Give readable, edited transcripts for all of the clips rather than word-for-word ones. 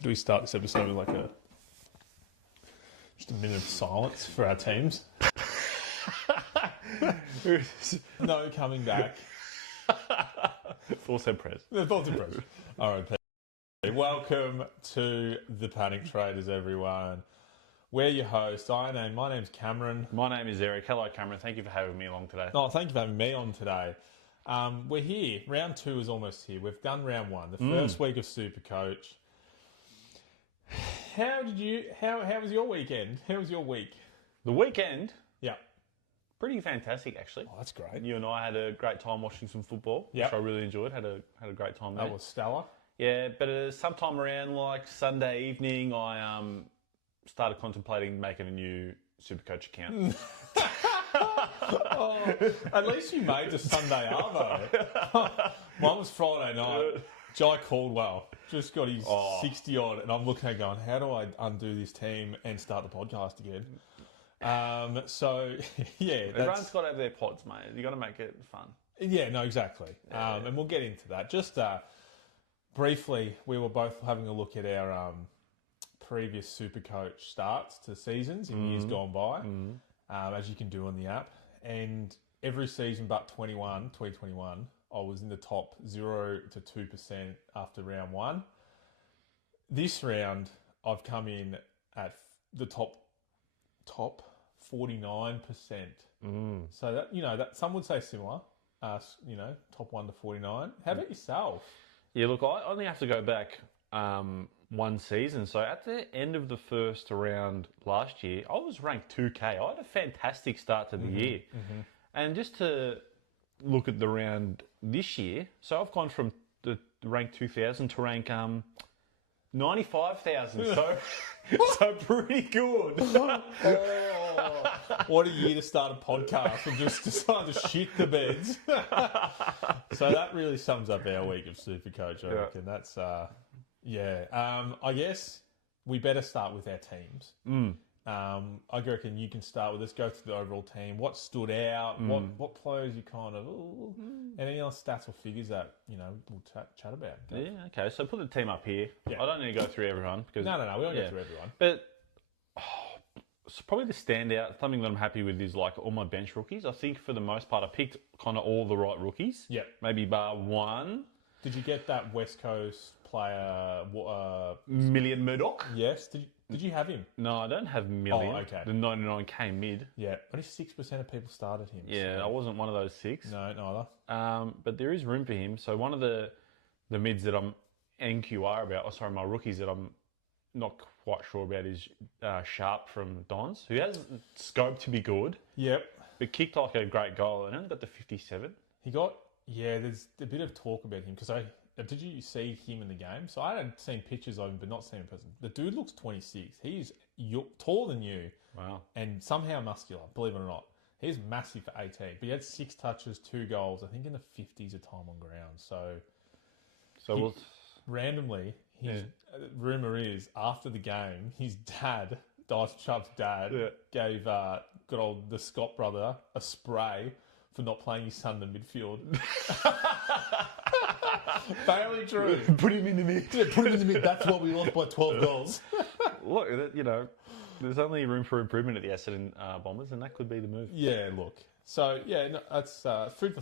Do we start this episode with just a minute of silence for our teams? No coming back. Full set press. Full set press. All right, Pete. Welcome to the Panic Traders, everyone. We're your hosts. My name's Cameron. My name is Eric. Hello, Cameron. Thank you for having me along today. Oh, thank you for having me on today. We're here. Round 2 is almost here. We've done round 1, the first week of Supercoach. How was your weekend? How was your week? The weekend? Yeah. Pretty fantastic, actually. Oh, that's great. You and I had a great time watching some football, which I really enjoyed. Had a great time there. That was stellar. Yeah, but sometime around like Sunday evening, I started contemplating making a new Supercoach account. Oh, at least you made the Sunday arvo. Mine was Friday night. Jai Caldwell just got his 60 odd, and I'm looking at going, how do I undo this team and start the podcast again? So, yeah. Everyone's got to have their pods, mate. You got to make it fun. Yeah, no, exactly. And we'll get into that. Just briefly, we were both having a look at our previous Supercoach starts to seasons in years gone by, as you can do on the app. And every season but 2021, I was in the top 0 to 2% after round 1. This round, I've come in at the top 49%. So that, that some would say similar, top 1 to 49. How about yourself? Yeah, look, I only have to go back one season. So at the end of the first round last year, I was ranked 2K. I had a fantastic start to the year. And just to look at the round this year, so I've gone from the rank 2,000 to rank 95,000. So pretty good. What a year to start a podcast and just decide to shit the beds. So that really sums up our week of Supercoach, I reckon. That's, I guess we better start with our teams. I reckon you can start with, let's go through the overall team. What stood out? What players you kind of, and any other stats or figures that, we'll chat about. Yeah, okay. So put the team up here. Yeah. I don't need to go through everyone. Because, no, we won't go through everyone. But so probably the standout, something that I'm happy with is like all my bench rookies. I think for the most part, I picked kind of all the right rookies. Yeah. Maybe bar one. Did you get that West Coast player, Million Murdoch? Yes. Did you have him? No, I don't have Million. Oh, okay. The 99k mid. Yeah, only 6% of people started him. Yeah, so. I wasn't one of those 6. No, neither. But there is room for him. So one of the mids that I'm NQR about, my rookies that I'm not quite sure about is Sharp from Dons, who has scope to be good. Yep. But kicked like a great goal and only got the 57. There's a bit of talk about him because did you see him in the game? So I had seen pictures of him, but not seen him in person. The dude looks 26. He's taller than you. Wow. And somehow muscular, believe it or not. He's massive for 18, but he had 6 touches, 2 goals, I think in the 50s of time on ground. Randomly, rumour is, after the game, his dad, Dyson Sharp's dad, gave good old the Scott brother a spray for not playing his son in the midfield. Barely true. Put him in the mid. Put him in the mid. That's why we lost by 12 goals. Look, there's only room for improvement at the Essendon Bombers, and that could be the move. Yeah, look. So, that's food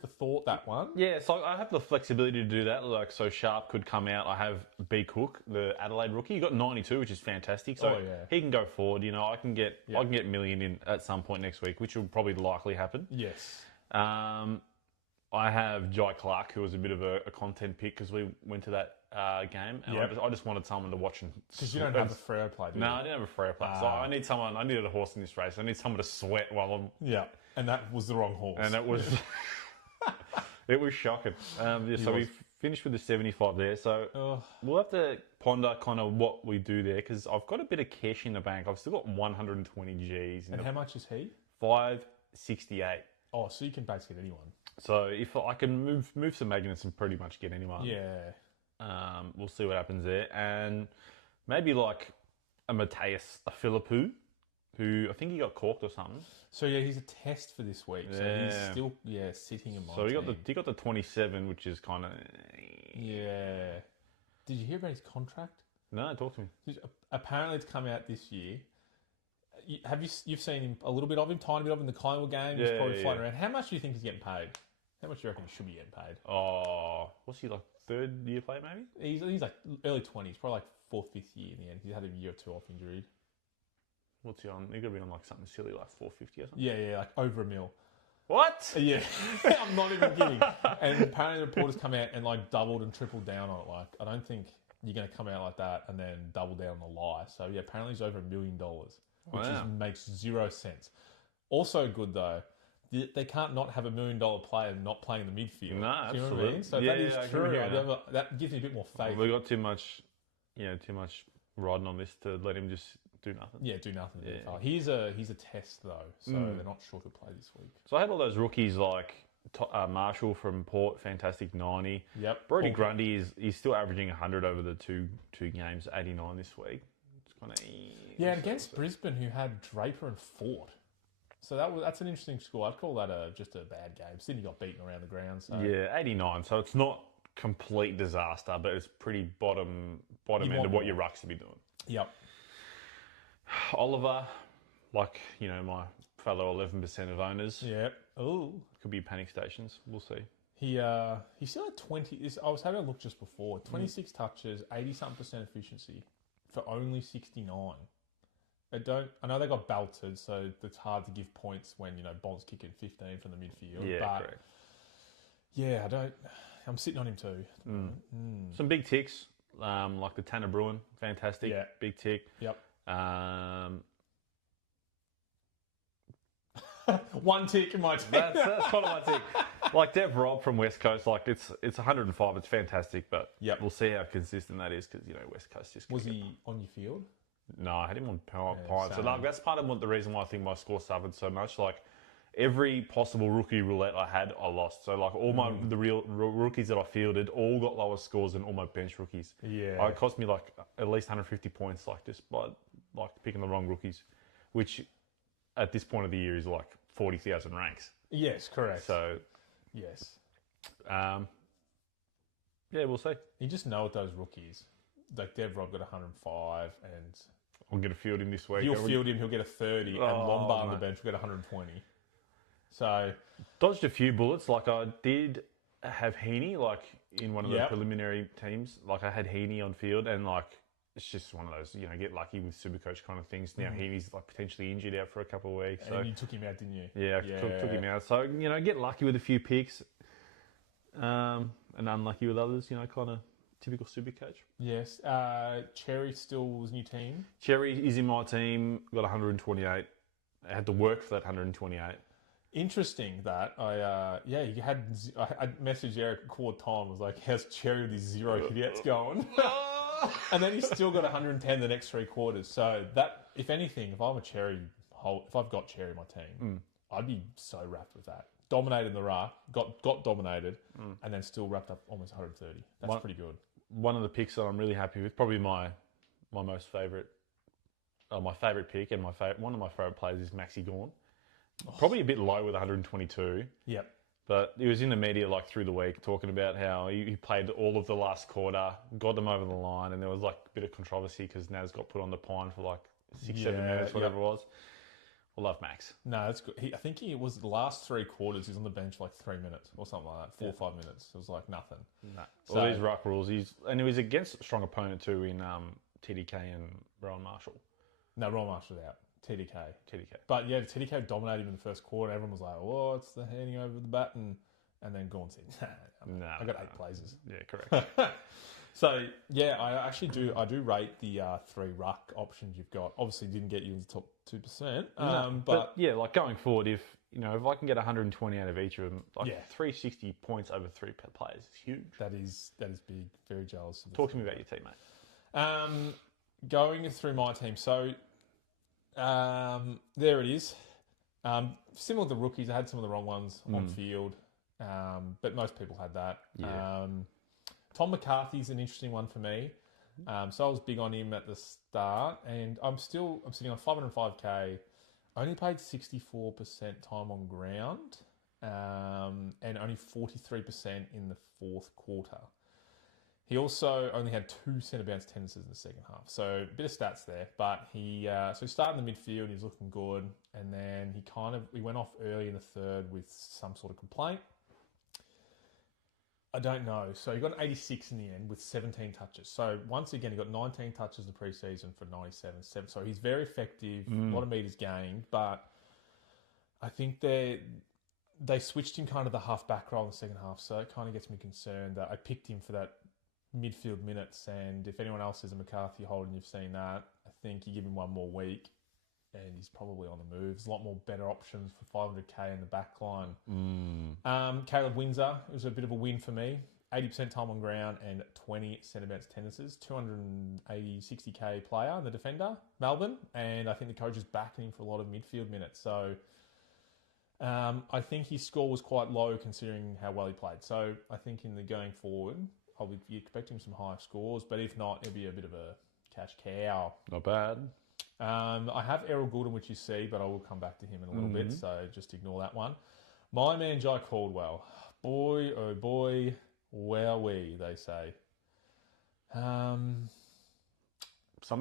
for thought, that one. Yeah, so I have the flexibility to do that. Like, so Sharp could come out. I have B. Cook, the Adelaide rookie. He got 92, which is fantastic. So he can go forward. I can get Million in at some point next week, which will probably likely happen. Yes. I have Jai Clark, who was a bit of a content pick because we went to that game. And I just wanted someone to watch. Because you don't have a Freo play, do you? No, I didn't have a Freo play. So I needed a horse in this race. I need someone to sweat while I'm... Yeah, and that was the wrong horse. And it was... It was shocking. So we finished with the 75 there. So we'll have to ponder kind of what we do there because I've got a bit of cash in the bank. I've still got 120 Gs. And how much is he? 568. Oh, so you can basically get anyone. So if I can move some magnets and pretty much get anyone. Yeah. We'll see what happens there. And maybe like a Mateus, a Philippou, who I think he got corked or something. So yeah, he's a test for this week. So he's still sitting in my So team. he got the 27, which is kind of Yeah. Did you hear about his contract? No, talk to me. Apparently, it's come out this year. You've seen him a little bit of him, tiny bit of him in the Collingwood game. He's probably floating around. How much do you think he's getting paid? How much do you reckon he should be getting paid? Oh, what's he like? Third year player maybe? He's like early 20s, probably like fourth, fifth year in the end. He's had a year or two off injury. What's he on? He got to be on like something silly like 450 or something. Yeah, like over $1 million. What? Yeah, I'm not even kidding. And apparently the reporters come out and like doubled and tripled down on it. Like, I don't think you're going to come out like that and then double down on the lie. So yeah, apparently he's over $1 million, which makes 0 sense. Also good though, they can't not have $1 million player not playing in the midfield. No, absolutely. Do you know what I mean? So if that is true, that gives me a bit more faith. We got too much riding on this to let him just do nothing. Yeah, do nothing. Yeah. He's a test though, so they're not sure he'll play this week. So I had all those rookies like Marshall from Port, fantastic 90. Yep. Brody Grundy he's still averaging 100 over the two games, 89 this week. It's kind of and against Brisbane, who had Draper and Fort. So that's an interesting score. I'd call that just a bad game. Sydney got beaten around the ground. So. Yeah, 89. So it's not complete disaster, but it's pretty bottom end of what your rucks to be doing. Yep. Oliver, like, my fellow 11% of owners. Yep. Oh. Could be panic stations. We'll see. He still had 20. I was having a look just before. 26 touches, 80-something% efficiency for only 69. I know they got belted, so it's hard to give points when, Bond's kicking 15 from the midfield. Yeah, but correct. Yeah, I'm sitting on him too. Some big ticks, like the Tanner Bruin, fantastic. Yeah. Big tick. Yep. One tick in my team. That's kind of my tick. Like Dev Robb from West Coast, like it's 105, it's fantastic, but we'll see how consistent that is because, West Coast just... Was he on your field? No, I had him on Pine. So that's part of the reason why I think my score suffered so much. Like every possible rookie roulette I had, I lost. So like all the real rookies that I fielded all got lower scores than all my bench rookies. Yeah, it cost me like at least 150 points, like just by like picking the wrong rookies, which at this point of the year is like 40,000 ranks. Yes, correct. So yes, we'll see. You just know with those rookies, like Dev Robb got 105 and. I'm going to field him this week. You'll field him, he'll get a 30, and Lombard on the bench will get 120. So... Dodged a few bullets. Like, I did have Heaney, like, in one of the preliminary teams. Like, I had Heaney on field, and, like, it's just one of those, get lucky with Supercoach kind of things. Now, Heaney's, like, potentially injured out for a couple of weeks. And you took him out, didn't you? Yeah, I took him out. So, get lucky with a few picks, and unlucky with others, kind of... Typical Supercoach. Yes. Cherry still was in your team? Cherry is in my team. Got 128. I had to work for that 128. Interesting that. I messaged Eric Cord Time. Was like, how's Cherry with his 0 hits going? And then he's still got 110 the next 3 quarters. So that, if anything, if I've got Cherry in my team, I'd be so wrapped with that. Dominated the ruck, got dominated, and then still wrapped up almost 130. That's pretty good. One of the picks that I'm really happy with, probably my most favourite, my favourite pick, and one of my favourite players is Maxi Gawn. Probably a bit low with 122. Yep. But he was in the media like through the week talking about how he played all of the last quarter, got them over the line, and there was like a bit of controversy because Naz got put on the pine for like 6-7 minutes, whatever it was. I love Max. No, that's good. I think he was the last 3 quarters. He was on the bench for like 3 minutes or something like that. 4 or 5 minutes. It was like nothing. No. So these ruck rules. He was against a strong opponent too in TDK and Rowan Marshall. No, Rowan Marshall's out. TDK. But yeah, TDK dominated him in the first quarter. Everyone was like, "Oh, it's the handing over the baton," and then Gawn said, "Nah, I got 8 places." Yeah, correct. So yeah, I do rate the 3 ruck options you've got. Obviously, didn't get you into the top 2%. But yeah, like going forward, if I can get 120 out of each of them, 360 points over 3 players is huge. That is big. Very jealous. Talk to me about your team, mate. Going through my team, so there it is. Similar to the rookies, I had some of the wrong ones on field, but most people had that. Yeah. Tom McCarthy's an interesting one for me. So I was big on him at the start, and I'm sitting on 505k. Only played 64% time on ground, and only 43% in the fourth quarter. He also only had 2 centre bounce tendencies in the second half. So a bit of stats there. But he started in the midfield. He was looking good. And then he went off early in the third with some sort of complaint. I don't know. So he got an 86 in the end with 17 touches. So once again, he got 19 touches in the preseason for 97. So he's very effective. A lot of metres gained. But I think they switched him kind of the half-back role in the second half. So it kind of gets me concerned that I picked him for that midfield minutes, and if anyone else is a McCarthy holder and you've seen that, I think you give him one more week and he's probably on the move. There's a lot more better options for 500k in the back line. Caleb Windsor, it was a bit of a win for me. 80% time on ground and 20 centre bounce tendencies. 280, 60k player in the defender, Melbourne, and I think the coach is backing him for a lot of midfield minutes. So I think his score was quite low considering how well he played. So I think in the going forward, I'll be expecting some higher scores, but if not, it'll be a bit of a cash cow. Not bad. I have Errol Goulden, which you see, but I will come back to him in a little bit, so just ignore that one. My man, Jai Caldwell. Boy, oh boy, wowee, they say. Something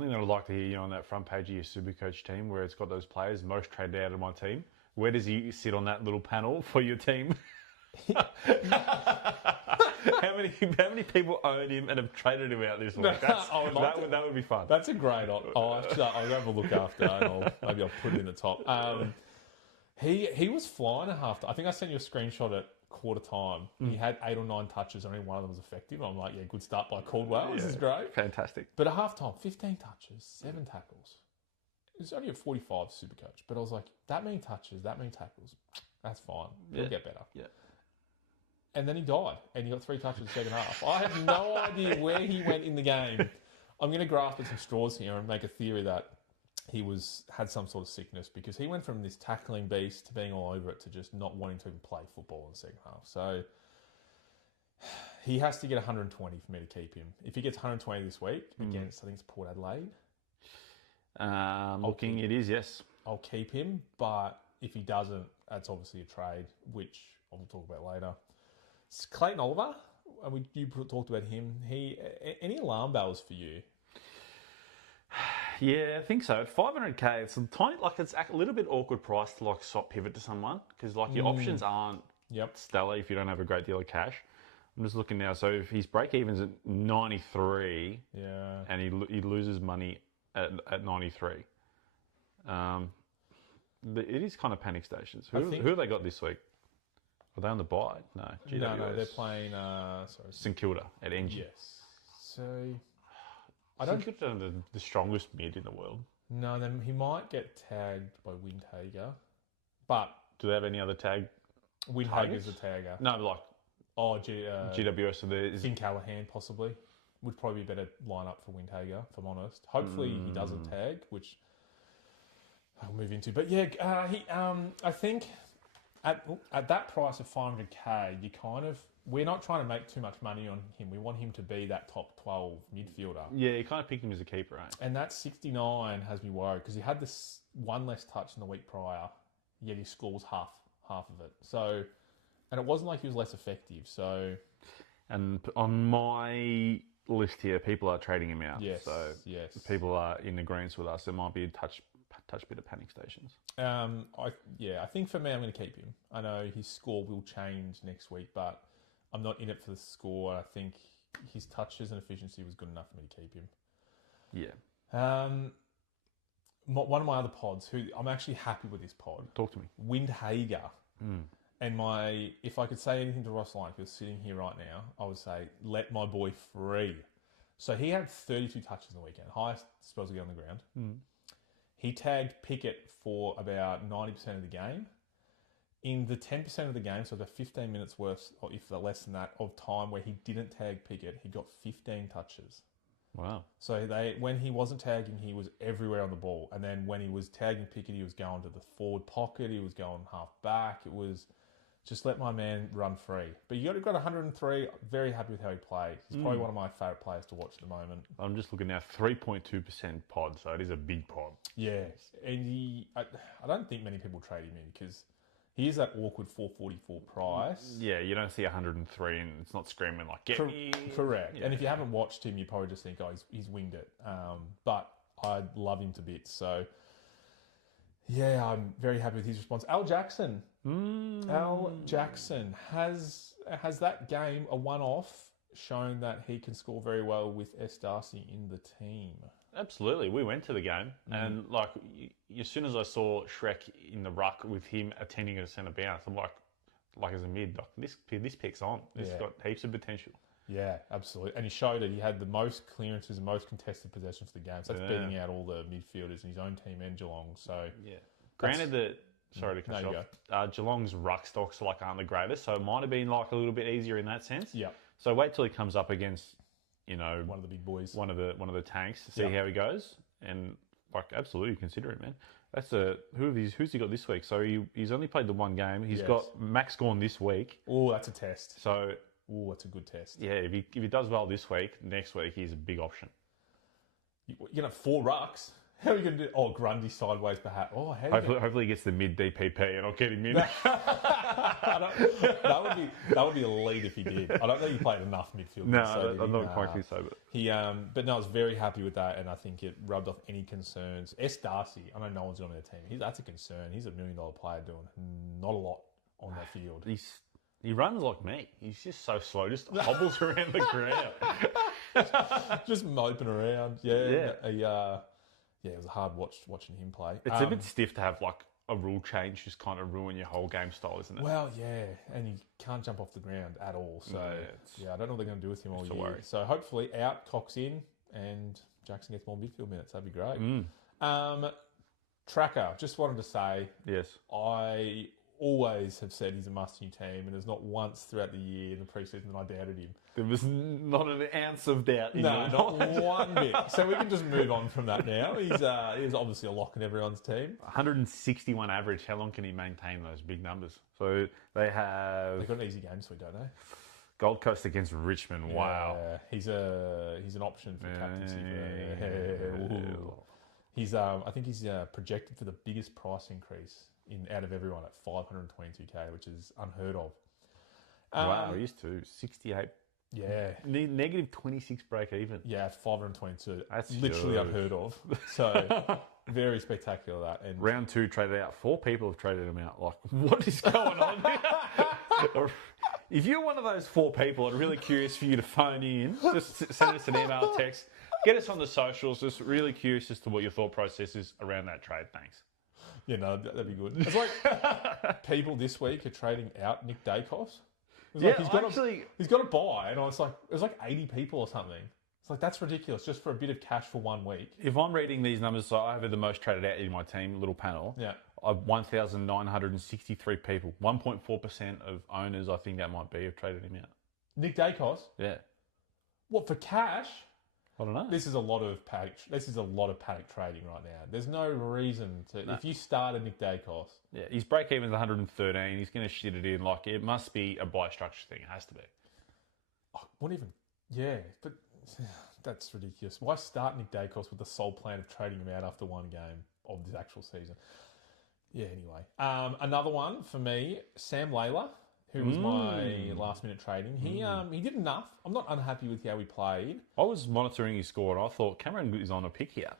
that I'd like to hear you on that front page of your Supercoach team where it's got those players most traded out of my team. Where does he sit on that little panel for your team? How many people own him and have traded him out this week? That would be fun. That's a great option. I'll have a look after, and maybe I'll put it in the top. He was flying at half. I think I sent you a screenshot at quarter time. He had 8 or 9 touches, only one of them was effective. I'm like, yeah, good start by Caldwell. This is great. Fantastic. But at half time, 15 touches, 7 tackles. It was only a 45 Supercoach, but I was like, that many touches, that many tackles, that's fine. He'll get better. Yeah. And then he died, and he got 3 touches in the second half. I have no idea where he went in the game. I'm going to grasp at some straws here and make a theory that he had some sort of sickness, because he went from this tackling beast to being all over it to just not wanting to even play football in the second half. So he has to get 120 for me to keep him. If he gets 120 this week against, I think it's Port Adelaide. Looking, it is, yes. I'll keep him, but if he doesn't, that's obviously a trade, which I'll talk about later. Clayton Oliver, you talked about him. Any alarm bells for you? Yeah, I think so. 500k, it's a tiny, it's a little bit awkward price to swap pivot to someone, because your options aren't stellar if you don't have a great deal of cash. I'm just looking now. So if his break even's at 93, and he loses money at 93. It is kind of panic stations. Who have they got this week? Are they on the bye? No. GWS. No, they're playing St Kilda at NG. Yes. So I don't think they're the strongest mid in the world. No, then he might get tagged by Windhager. But do they have any other tag? Windhager's a tagger. No, GWS. So there's Finn Callahan possibly would probably be a better lineup for Windhager, if I'm honest. Hopefully he doesn't tag, which I'll move into. But yeah, I think at that price of 500k, we're not trying to make too much money on him. We want him to be that top 12 midfielder. Yeah, you kind of picked him as a keeper, right? And that 69 has me worried, because he had this one less touch in the week prior, yet he scores half of it. So, and it wasn't like he was less effective. So, and on my list here, people are trading him out. Yes, so yes. People are in agreement with us. There might be a touch bit of panic stations. I think for me, I'm going to keep him. I know his score will change next week, but I'm not in it for the score. I think his touches and efficiency was good enough for me to keep him. Yeah. One of my other pods, who I'm actually happy with this pod. Talk to me. Windhager. And if I could say anything to Ross Lyon, if he was sitting here right now, I would say, let my boy free. So he had 32 touches in the weekend, highest supposedly on the ground. He tagged Pickett for about 90% of the game. In the 10% of the game, so the 15 minutes worth, or if less than that, of time where he didn't tag Pickett, he got 15 touches. Wow. So when he wasn't tagging, he was everywhere on the ball. And then when he was tagging Pickett, he was going to the forward pocket, he was going half back. It was just let my man run free. But you got 103, very happy with how he played. He's probably one of my favourite players to watch at the moment. I'm just looking now, 3.2% pod, so it is a big pod. Yeah. And I don't think many people trade him in, because He is that awkward 444 price. Yeah, you don't see 103 and it's not screaming like, get me. Correct. Yeah. And if you haven't watched him, you probably just think, oh, he's winged it. But I love him to bits. So, yeah, I'm very happy with his response. Al Jackson. Al Jackson has that game, a one-off, shown that he can score very well with S. Darcy in the team. Absolutely. We went to the game and like as soon as I saw Shrek in the ruck with him attending a centre bounce, I'm like as a mid, like this pick's on. It's got heaps of potential. Yeah, absolutely. And he showed it. He had the most clearances and most contested possessions for the game. So that's beating out all the midfielders in his own team and Geelong. So granted that, sorry to cut you off, Geelong's ruck stocks aren't the greatest, so it might have been like a little bit easier in that sense. Yeah. So wait till he comes up against, one of the big boys, one of the tanks, to see how he goes, and absolutely consider it, man. That's who's he got this week? So he's only played the one game. He's got Max Gawn this week. Oh, that's a test. So that's a good test. Yeah, if he does well this week, next week he's a big option. You're gonna have 4 rucks. How are you going to do? Oh, Grundy sideways perhaps. Oh, hopefully he gets the mid DPP and I'll get him in. that would be elite if he did. I don't think he played enough midfield. No, I'm not quite so. But no, I was very happy with that, and I think it rubbed off any concerns. S. Darcy, I know no one's on their team. That's a concern. He's $1 million player doing not a lot on that field. He runs like me. He's just so slow, just hobbles around the ground, just moping around. Yeah, it was a hard watching him play. It's a bit stiff to have a rule change just kind of ruin your whole game style, isn't it? Well, yeah, and he can't jump off the ground at all. So, I don't know what they're going to do with him all year. Worry. So, hopefully, out, Cox in, and Jackson gets more midfield minutes. That'd be great. Tracker, just wanted to say, yes, I always have said he's a must-in team, and there's not once throughout the year in the preseason that I doubted him. There was not an ounce of doubt. No, not one bit. So we can just move on from that now. He's obviously a lock in everyone's team. 161 average. How long can he maintain those big numbers? So they've got an easy game this week, don't they? Gold Coast against Richmond. Wow. He's an option for captaincy. I think he's projected for the biggest price increase out of everyone at 522k, which is unheard of. Wow, he used to 68. Yeah. Negative 26 break even. Yeah, 522. That's literally unheard of. So very spectacular that. And round 2 traded out. 4 people have traded him out. What is going on here? If you're one of those 4 people, I'm really curious for you to phone in. Just send us an email or text. Get us on the socials. Just really curious as to what your thought process is around that trade. Thanks. Yeah, no, that'd be good. It's like people this week are trading out Nick Dacos. He's got a buy, and it was like 80 people or something. It's like, that's ridiculous, just for a bit of cash for 1 week. If I'm reading these numbers, so I have the most traded out in my team, little panel. Yeah. 1,963 people. 1.4% of owners, I think that might be, have traded him out. Nick Dacos? Yeah. What, for cash? I don't know. This is a lot of panic trading right now. There's no reason to. No. If you started Nick Dacos, yeah, his break even's 113. He's going to shit it in. It must be a buy structure thing. It has to be. Oh, what even? Yeah, but that's ridiculous. Why start Nick Dacos with the sole plan of trading him out after one game of this actual season? Yeah. Anyway, another one for me, Sam Layla, who was my last-minute trading. He did enough. I'm not unhappy with how he played. I was monitoring his score, and I thought Cameron is on a pick here.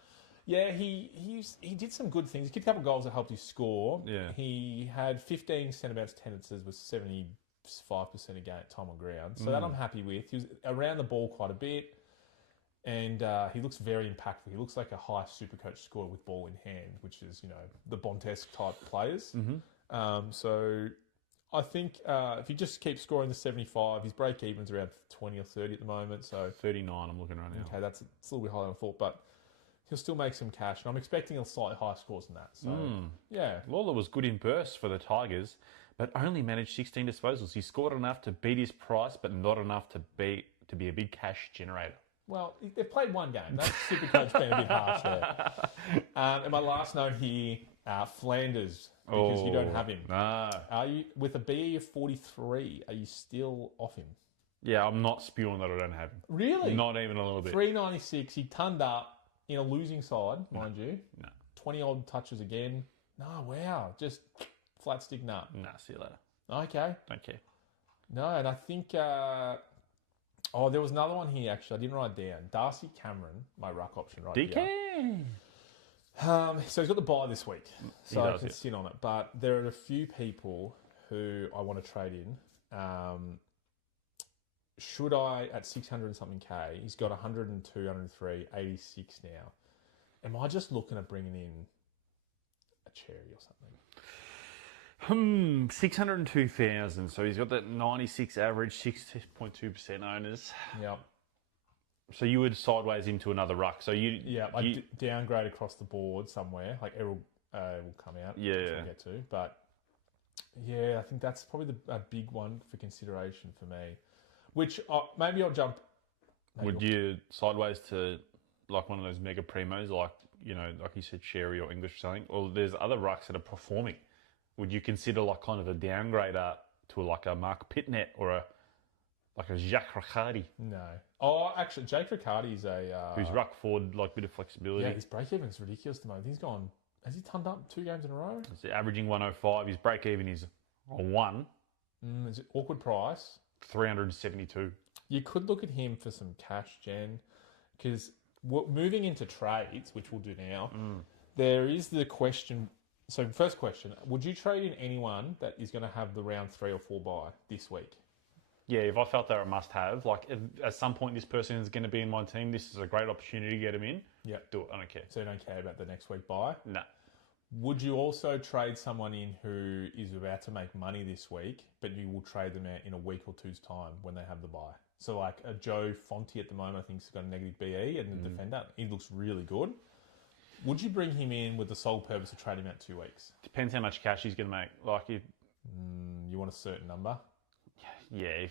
Yeah, he did some good things. He kicked a couple of goals that helped his score. Yeah. He had 15 centre-bounce tendencies with 75% of game time on ground. So that I'm happy with. He was around the ball quite a bit, and he looks very impactful. He looks like a high Supercoach scorer with ball in hand, which is, the Bontesque type players. So I think if he just keeps scoring the 75, his break-even's around 20 or 30 at the moment. So 39 I'm looking right now. Okay, it's a little bit higher than I thought, but he'll still make some cash. And I'm expecting a slightly higher scores than that. So, yeah. Lawler was good in bursts for the Tigers, but only managed 16 disposals. He scored enough to beat his price, but not enough to be a big cash generator. Well, they've played one game. That's Supercoach being a bit harsh there. And my last note here, Flanders, because you don't have him. No. Are you, with a BE of 43, are you still off him? Yeah, I'm not spewing that I don't have him. Really? Not even a little bit. 396, he turned up in a losing side, mind you. No. 20-odd touches again. No, wow. Just Flat stick, nah. Nah, see you later. Okay. Don't care. No, and I think... there was another one here, actually. I didn't write it down. Darcy Cameron, my ruck option right DK. here. So he's got the bye this week, so I can sit on it. But there are a few people who I want to trade in. Should I, at 600 and something K, he's got 102, 103, 86 now. Am I just looking at bringing in a cherry or something? 602,000. So he's got that 96 average, 6.2% owners. Yep. So you would sideways him to another ruck. So I'd downgrade across the board somewhere. Like Errol will come out. Yeah. Which we'll get to. But yeah, I think that's probably a big one for consideration for me. Which maybe I'll jump. Would you sideways to like one of those mega primos, like like you said, Sherry or English or something? Or there's other rucks that are performing. Would you consider like kind of a downgrader to like a Mark Pitnet or a Jacques Riccardi? No. Oh, actually, Jake Riccardi is who's ruck forward, like bit of flexibility. Yeah, his break even is ridiculous at the moment. Has he turned up 2 games in a row? He's averaging 105. His break even is a 1. Is it awkward price? 372. You could look at him for some cash, Jen, because moving into trades, which we'll do now, there is the question. So, first question, would you trade in anyone that is going to have the round 3 or 4 bye this week? Yeah, if I felt they're a must-have, like if at some point this person is going to be in my team, this is a great opportunity to get him in. Yeah. Do it. I don't care. So you don't care about the next week bye? No. Would you also trade someone in who is about to make money this week, but you will trade them out in a week or two's time when they have the bye? So like a Joe Fonte at the moment, I think he's got a negative BE and the defender. He looks really good. Would you bring him in with the sole purpose of trading him out 2 weeks? Depends how much cash he's going to make. Like if you want a certain number? Yeah,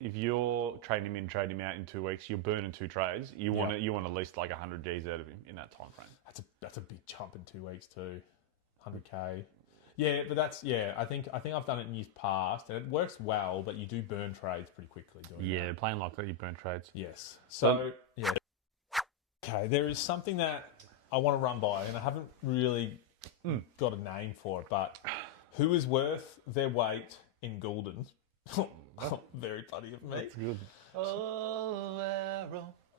if you're trading him in, trading him out in 2 weeks, you're burning 2 trades. You want at least like 100 Gs out of him in that time frame. That's a big jump in 2 weeks too, 100K. Yeah, but I think I've done it in years past, and it works well. But you do burn trades pretty quickly doing that. Yeah, playing like that, you burn trades. Yes. So yeah. Okay, there is something that I want to run by, and I haven't really got a name for it, but who is worth their weight in Goulden? Very funny of me. That's good.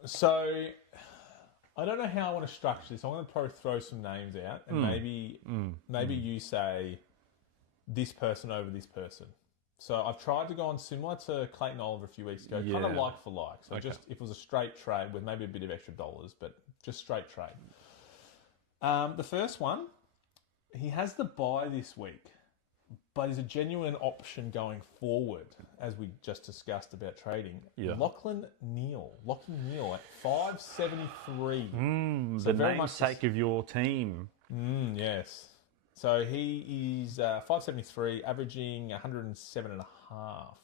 So, I don't know how I want to structure this. I'm going to probably throw some names out, and maybe you say this person over this person. So, I've tried to go on similar to Clayton Oliver a few weeks ago, kind of like for like. So, just if it was a straight trade with maybe a bit of extra dollars, but just straight trade. The first one, he has the bye this week, but is a genuine option going forward, as we just discussed about trading. Yeah. Lachlan Neal at 573. The namesake of your team. Yes. So he is 573, averaging 107.5.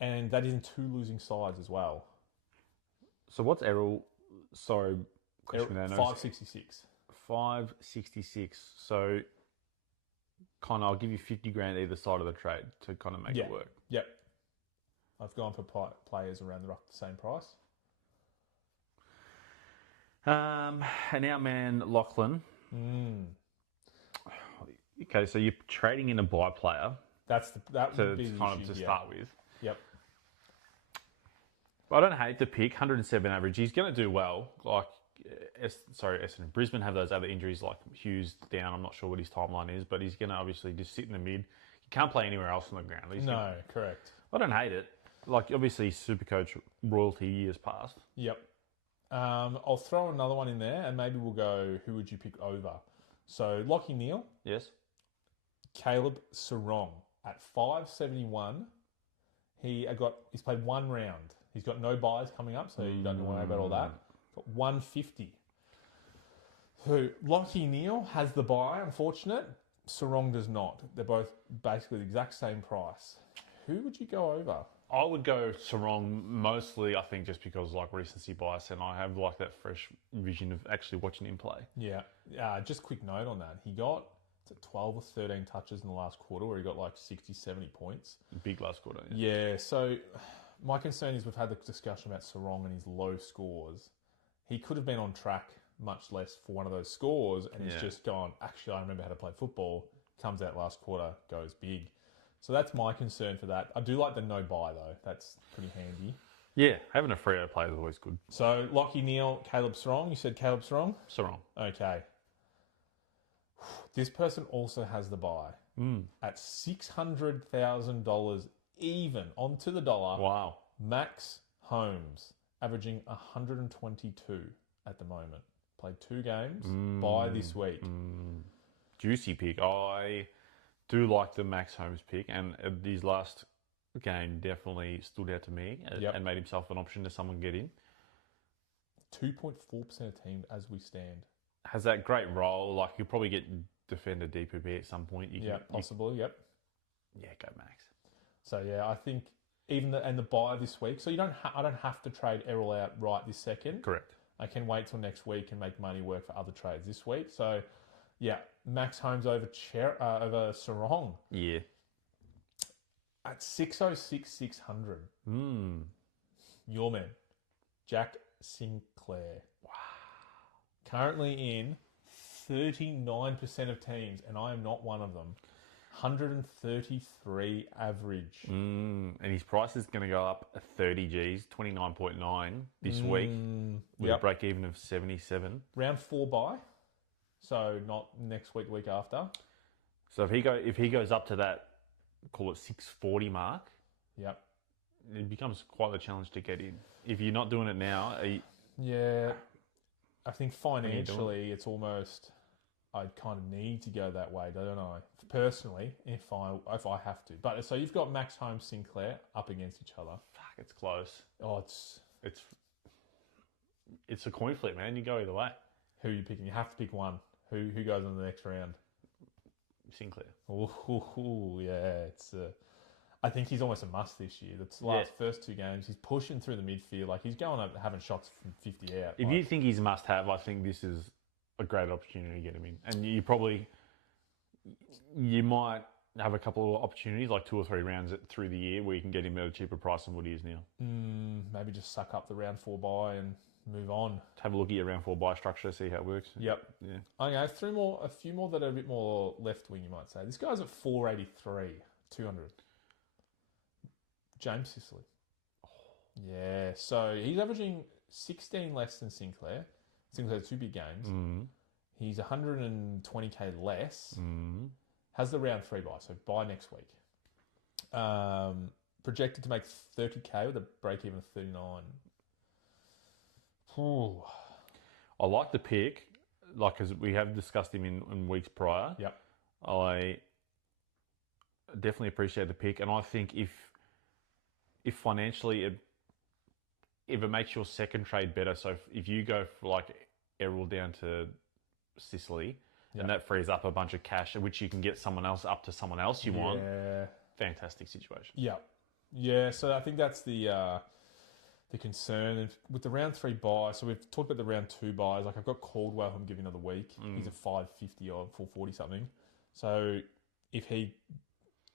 And that is in 2 losing sides as well. So what's Errol? Sorry, question 566. 566. So kind of, I'll give you 50 grand either side of the trade to kind of make it work. Yep. I've gone for players around the rock the same price. And our man Lachlan. Okay, so you're trading in a buy player. That would be the kind of to start with. Yep. I don't hate the pick. 107 average. He's going to do well. Like, Essendon. Brisbane have those other injuries like Hughes down. I'm not sure what his timeline is, but he's going to obviously just sit in the mid. He can't play anywhere else on the ground. Correct. I don't hate it. Like, obviously, Supercoach royalty years past. Yep. I'll throw another one in there, and maybe we'll go, who would you pick over? So, Lachie Neale. Yes. Caleb Sarong at 571. He's played 1 round. He's got no buys coming up, so you don't worry about all that. Got 150. So Lachie Neale has the buy, unfortunate. Sarong does not. They're both basically the exact same price. Who would you go over? I would go Sarong mostly, I think, just because like recency bias, and I have like that fresh vision of actually watching him play. Yeah. Just quick note on that. He got 12 or 13 touches in the last quarter where he got like 60, 70 points. Big last quarter. Yeah. So my concern is we've had the discussion about Sarong and his low scores. He could have been on track, much less for one of those scores, and he's just gone, actually, I remember how to play football. comes out last quarter, goes big. So that's my concern for that. I do like the no buy though. That's pretty handy. Yeah, having a Freo player is always good. So Lockie Neal, Caleb Strong. You said Caleb Strong? Strong. Okay. This person also has the buy at $600,000 even onto the dollar. Wow. Max Holmes, averaging 122 at the moment. Played 2 games. Buy this week. Juicy pick. I do like the Max Holmes pick, and his last game definitely stood out to me and made himself an option to someone get in. 2.4% of teams as we stand. Has that great role. Like, you'll probably get defender DPP at some point. Possibly, yep. Yeah, go Max. So, yeah, I think even the buy this week. So, I don't have to trade Errol out right this second. Correct. I can wait till next week and make money work for other trades this week. So, yeah, Max Holmes over Sarong. Yeah. At 606,600. Your man, Jack Sinclair. Wow. Currently in 39% of teams, and I am not one of them. 133 average. And his price is going to go up 30 Gs, 29.9 this week, with a break even of 77. Round 4 buy, so not next week, week after. So if he goes up to that, call it 640 mark, it becomes quite a challenge to get in. If you're not doing it now, yeah, I think financially it's almost I kind of need to go that way, don't I? Personally, if I have to. But so you've got Max Holmes, Sinclair up against each other. Fuck, it's close. Oh, it's a coin flip, man. You go either way. Who are you picking? You have to pick one. Who goes on the next round? Sinclair. Ooh, yeah. I think he's almost a must this year. The first 2 games, he's pushing through the midfield. Like, he's going up, having shots from 50 out. If you think he's a must-have, I think this is a great opportunity to get him in. And you might have a couple of opportunities, like 2 or 3 rounds through the year, where you can get him at a cheaper price than what he is now. Maybe just suck up the round 4 buy and move on. Have a look at your round 4 buy structure, see how it works. Yep. Yeah. Okay, a few more that are a bit more left wing, you might say. This guy's at 483, 200. James Sicily. Yeah, so he's averaging 16 less than Sinclair. Sinclair had 2 big games. He's 120k less. Has the round 3 buy, so buy next week. Projected to make 30k with a break even of 39. Ooh. I like the pick, because we have discussed him in weeks prior. Yep. I definitely appreciate the pick, and I think if financially if it makes your second trade better, so if you go for like Errol down to Sicily, and that frees up a bunch of cash, which you can get someone else up to someone else you want. Fantastic situation. Yeah. So I think that's the concern. And with the round 3 buy, so we've talked about the round 2 buys. Like, I've got Caldwell, I'm giving another week. He's a 550 or 440 something. So if he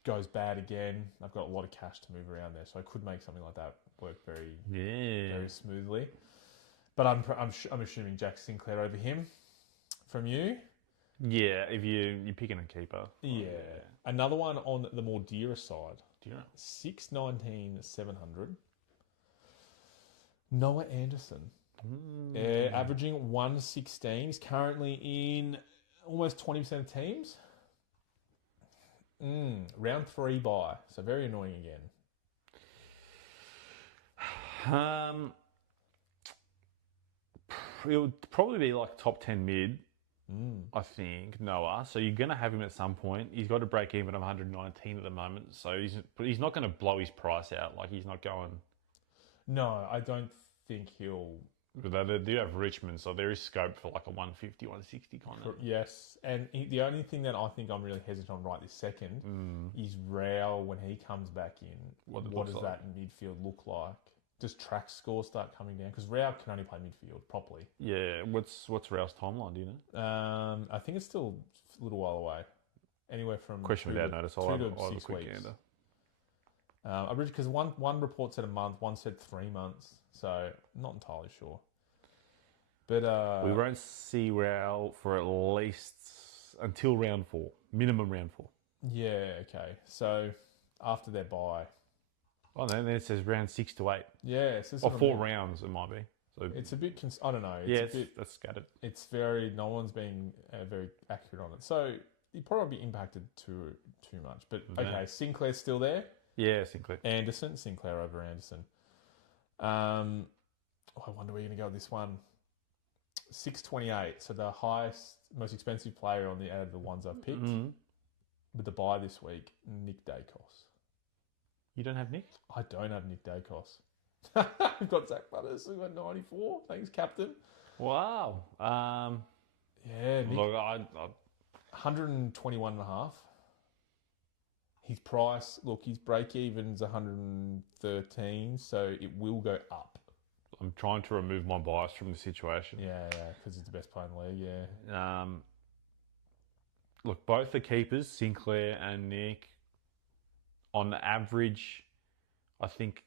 goes bad again, I've got a lot of cash to move around there. So I could make something like that work very smoothly. But I'm assuming Jack Sinclair over him from you. Yeah, if you're picking a keeper. Yeah. Another one on the more dearer side. Dearer. 619,700. Noah Anderson. Averaging 116. He's currently in almost 20% of teams. Round 3 buy. So very annoying again. It would probably be like top 10 mid. I think, Noah. So you're going to have him at some point. He's got a break even of 119 at the moment. So he's not going to blow his price out. Like, he's not going... No, I don't think he'll... But they do have Richmond, so there is scope for like a 150, 160 kind of. Yes, and the only thing that I think I'm really hesitant on right this second is Rao when he comes back in. What does that midfield look like? Does track score start coming down? Because Rao can only play midfield properly. Yeah, what's Rao's timeline, do you know? I think it's still a little while away. Anywhere from Question without notice. I'll have 6 weeks. Because one report said a month, one said 3 months. So, not entirely sure. But we won't see Rao for at least until round 4, minimum round 4. Yeah, okay. So after their bye. Oh, then it says round 6 to 8. Yeah. So Or 4 rounds, it might be. So it's a bit, I don't know. that's scattered. It's no one's being very accurate on it. So he probably impacted too much. But okay, Sinclair's still there. Yeah, Sinclair. Sinclair over Anderson. I wonder where you're going to go with this one. 628. So the highest, most expensive player out of the ones I've picked. Mm-hmm. With the bye this week, Nick Dacos. You don't have Nick? I don't have Nick Dacos. I've got Zach Butters, who got 94. Thanks, Captain. Wow. Yeah, Nick, Look, 121 and a half. His price, his break-even's 113, so it will go up. I'm trying to remove my bias from the situation. Yeah, because he's the best player in the league, yeah. Look, both the keepers, Sinclair and Nick, on average, I think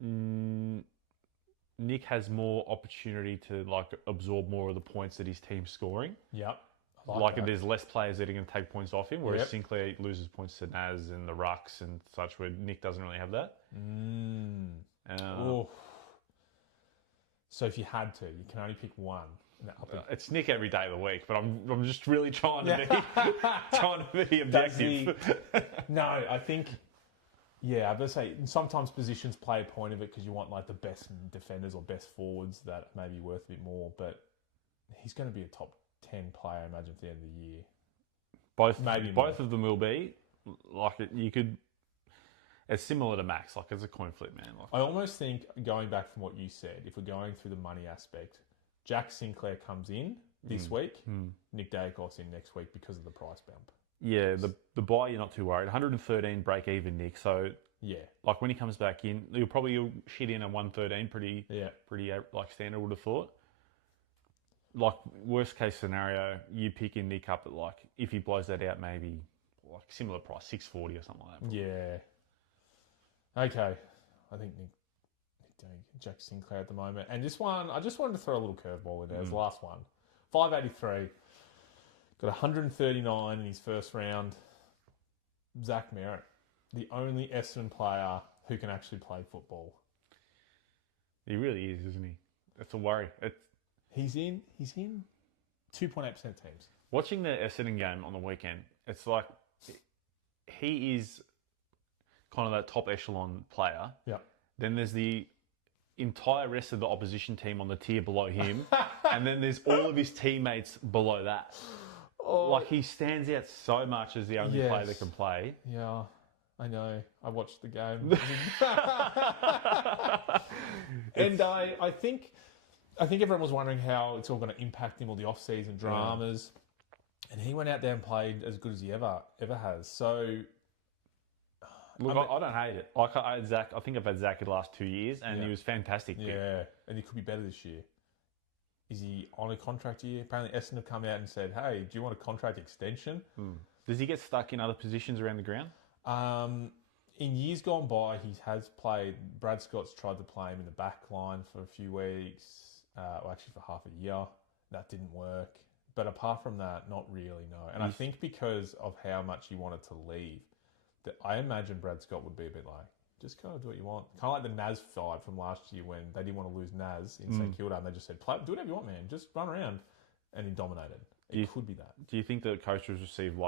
Nick has more opportunity to absorb more of the points that his team's scoring. Yep. There's less players that are going to take points off him, whereas Sinclair loses points to Naz and the Rucks and such, where Nick doesn't really have that. So if you had to, you can only pick one. It's Nick every day of the week, but I'm just really trying to be objective. No, I think. Yeah, I was going to say, sometimes positions play a point of it because you want the best defenders or best forwards that may be worth a bit more, but he's going to be a top 10 player, I imagine, at the end of the year. Both of them will be. It's similar to Max, it's a coin flip, man. I almost think, going back from what you said, if we're going through the money aspect, Jack Sinclair comes in this week, Nick Dacos in next week because of the price bump. Yeah, the buy, you're not too worried. 113 break even, Nick. So yeah, when he comes back in, you'll shit in a 113 pretty standard, would have thought. Worst case scenario, you pick in Nick up at if he blows that out, maybe similar price, 640 or something like that. Yeah. Okay, I think Jack Sinclair at the moment, and this one I just wanted to throw a little curveball in there. As the last one, 583. Got 139 in his first round. Zach Merritt, the only Essendon player who can actually play football. He really is, isn't he? That's a worry. He's in 2.8% teams. Watching the Essendon game on the weekend, it's he is kind of that top echelon player. Yeah. Then there's the entire rest of the opposition team on the tier below him, and then there's all of his teammates below that. He stands out so much as the only player that can play. Yeah, I know. I watched the game. And I think everyone was wondering how it's all going to impact him, all the off-season dramas. And he went out there and played as good as he ever has. So, look, I don't hate it. I had Zach. I think I've had Zach in the last 2 years, and he was fantastic. Yeah, and he could be better this year. Is he on a contract year? Apparently, Essendon have come out and said, "Hey, do you want a contract extension?" Does he get stuck in other positions around the ground? In years gone by, he has played. Brad Scott's tried to play him in the back line for a few weeks, actually for half a year. That didn't work. But apart from that, not really, no. And I think because of how much he wanted to leave, that I imagine Brad Scott would be a bit just kind of do what you want. Kind of like the Naz vibe from last year when they didn't want to lose Naz in St Kilda and they just said, do whatever you want, man. Just run around. And he dominated. It could be that. Do you think the coaches receive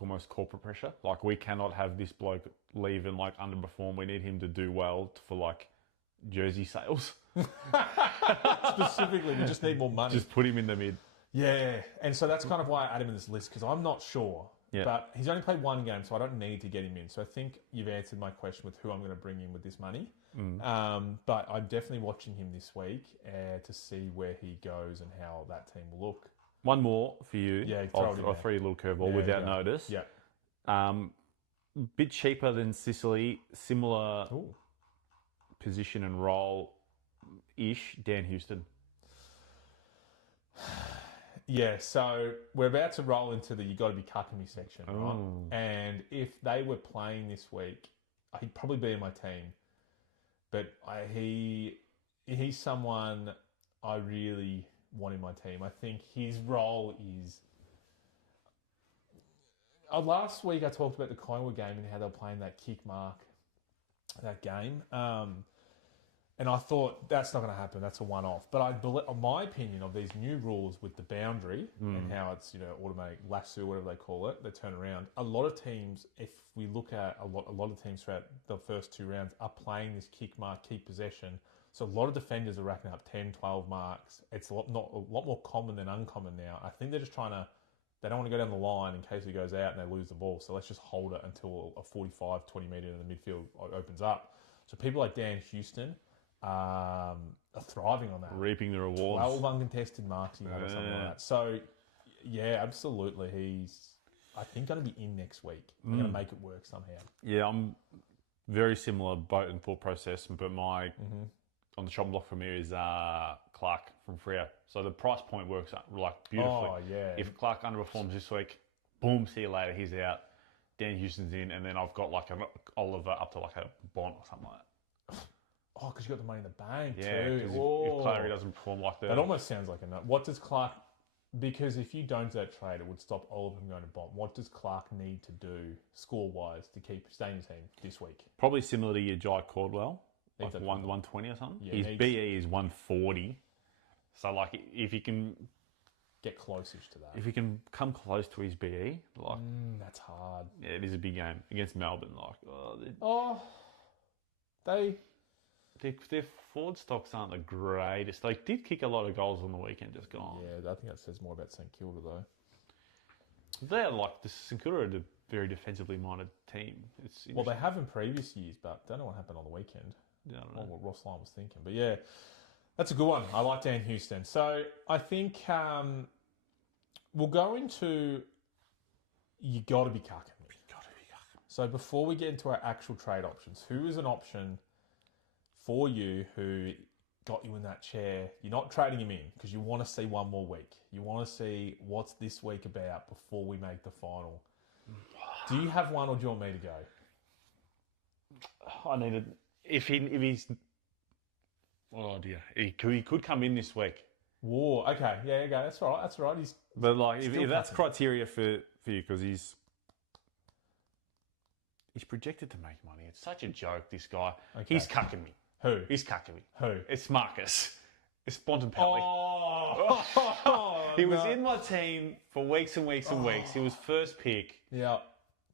almost corporate pressure? We cannot have this bloke leave and underperform. We need him to do well for jersey sales. Specifically, we just need more money. Just put him in the mid. Yeah. And so that's kind of why I add him in this list because I'm not sure. Yeah. But he's only played one game, so I don't need to get him in. So I think you've answered my question with who I'm going to bring in with this money. But I'm definitely watching him this week to see where he goes and how that team will look. One more for you. Yeah, I'll throw you a little curveball without notice. Yeah. Bit cheaper than Sicily, similar position and role-ish, Dan Houston. Yeah, so we're about to roll into the you got to be cucking me section, right? And if they were playing this week, he'd probably be in my team. But he's someone I really want in my team. I think his role is last week I talked about the Collingwood game and how they were playing that kick mark, that game. And I thought, that's not going to happen. That's a one-off. But my opinion of these new rules with the boundary and how it's, automatic lasso, whatever they call it, they turn around. A lot of teams, if we look at a lot of teams throughout the first 2 rounds are playing this kick mark, keep possession. So a lot of defenders are racking up 10, 12 marks. It's a lot more common than uncommon now. I think they're just they don't want to go down the line in case it goes out and they lose the ball. So let's just hold it until a 45, 20 metre in the midfield opens up. So people like Dan Houston are thriving on that. Reaping the rewards. 12 uncontested marks or something like that. So, yeah, absolutely. He's, I think, going to be in next week. They're going to make it work somehow. Yeah, I'm very similar boat and thought process, but my on the chopping block for me is Clark from Freo. So the price point works like beautifully. Oh, yeah. If Clark underperforms this week, boom, see you later, he's out. Dan Houston's in, and then I've got like an Oliver up to like a Bond or something like that. Oh, because you got the money in the bank Yeah, too. If Clary doesn't perform like that. That almost sounds like a nut. What does Clark... Because if you don't do that trade, it would stop Oliver from going to Bond. What does Clark need to do score-wise to keep staying in the team this week? Probably similar to your Jai Caldwell. Like Needs 120 or something. Yeah, His BE is 140. So like if you can get closest to that. If you can come close to his BE, like that's hard. Yeah, it is a big game against Melbourne. Their forward stocks aren't the greatest. They did kick a lot of goals on the weekend, just gone. Yeah, I think that says more about St Kilda though. They're like the St Kilda are a very defensively minded team. Well, they have in previous years, but don't know what happened on the weekend. Yeah, I don't know. What Ross Lyon was thinking. But yeah, that's a good one. I like Dan Houston. So I think we'll go into you got to be cucking me. So before we get into our actual trade options, who is an option for you who got you in that chair? You're not trading him in because you want to see one more week. You want to see what's this week about before we make the final. Do you have one or do you want me to go? I need it. If he's... Oh, dear. He could come in this week. Whoa, okay. Yeah, go. That's all right. That's all right. But like, if that's criteria for you, because he's projected to make money. It's such a joke, this guy. Okay. He's cucking me. Who? He's cucking me. Who? It's Marcus. It's Bontempelli. Oh! He was in my team for weeks and weeks and weeks. He was first pick. Yeah.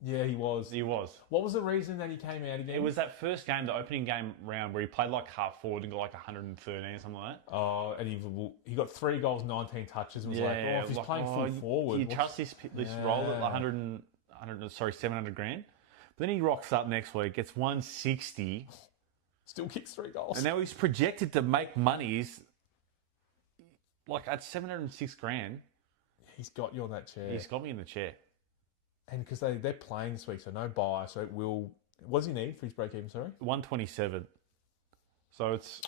Yeah, he was. He was. What was the reason that he came out again? It was that first game, the opening game round, where he played like half forward and got like 113 or something like that. Oh, and he got 3 goals, 19 touches. It was if he's playing full forward. You trust this role at 700 grand? But then he rocks up next week, gets 160. Still kicks 3 goals. And now he's projected to make money. He's like at 706 grand. He's got you on that chair. He's got me in the chair. And because they're playing this week, so no buy. So it will... What does he need for his break-even, sorry? 127. So it's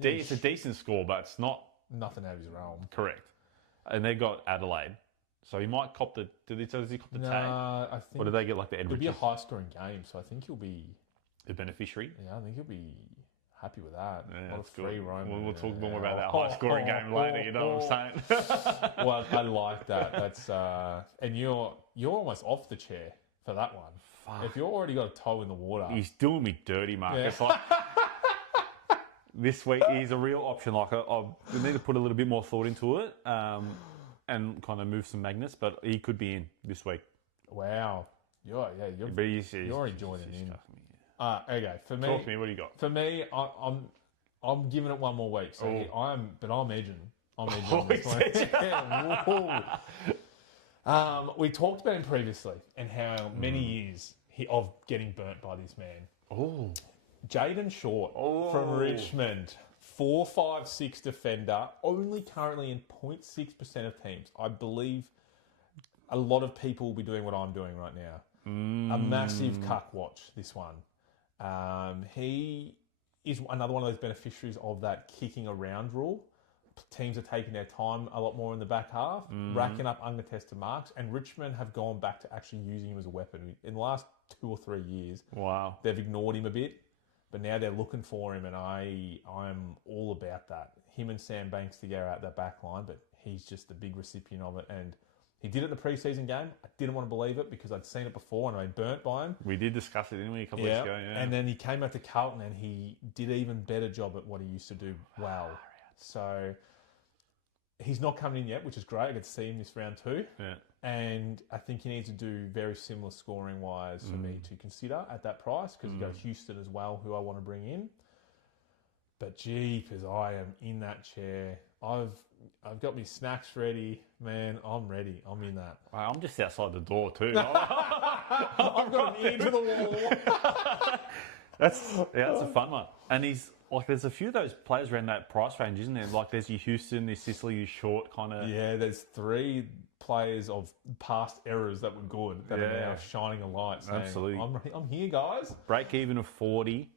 a decent score, but it's not... Nothing out of his realm. Correct. And they got Adelaide. So he might cop the... Does he cop the tag? I think... Or do they get like the Edwards? It'll be a high-scoring game, so I think he'll be... The beneficiary? Yeah, I think he'll be happy with that. Yeah, that's free roam. We'll talk more about that high-scoring game later, you know what I'm saying? Well, I like that. That's and you're almost off the chair for that one. Fuck. If you've already got a toe in the water... He's doing me dirty, Marcus. Yeah. Like, this week, he's a real option. Like, I need to put a little bit more thought into it and kind of move some magnets, but he could be in this week. Wow. You're already joining in. Okay, for me... Talk to me, what do you got? For me, I'm giving it one more week. So I'm edging. I'm edging on this one. We talked about him previously and how many years of getting burnt by this man. Oh, Jaden Short from Richmond, 4'5'6" defender, only currently in 0.6% of teams. I believe a lot of people will be doing what I'm doing right now. A massive cuck watch, this one. He is another one of those beneficiaries of that kicking around rule. Teams are taking their time a lot more in the back half, racking up uncontested marks, and Richmond have gone back to actually using him as a weapon. In the last 2 or 3 years, wow, they've ignored him a bit, but now they're looking for him, and I'm all about that. Him and Sam Banks together out that back line, but he's just the big recipient of it, and He did it in the preseason game. I didn't want to believe it because I'd seen it before and I'd been burnt by him. We did discuss it, didn't we, a couple weeks ago? Yeah. And then he came out to Carlton and he did an even better job at what he used to do well. So he's not coming in yet, which is great. I get to see him this round 2. Yeah. And I think he needs to do very similar scoring-wise for me to consider at that price because you've got Houston as well, who I want to bring in. But jeepers, I am in that chair. I've got my snacks ready, man. I'm ready. I'm in that. I'm just outside the door too. I've got an ear to the wall. That's a fun one. And he's like, there's a few of those players around that price range, isn't there? Like, there's your Houston, there's Sicily, your short kind of. Yeah, there's 3 players of past eras that were good that are now shining a light. Saying, absolutely. I'm here, guys. Break even of 40.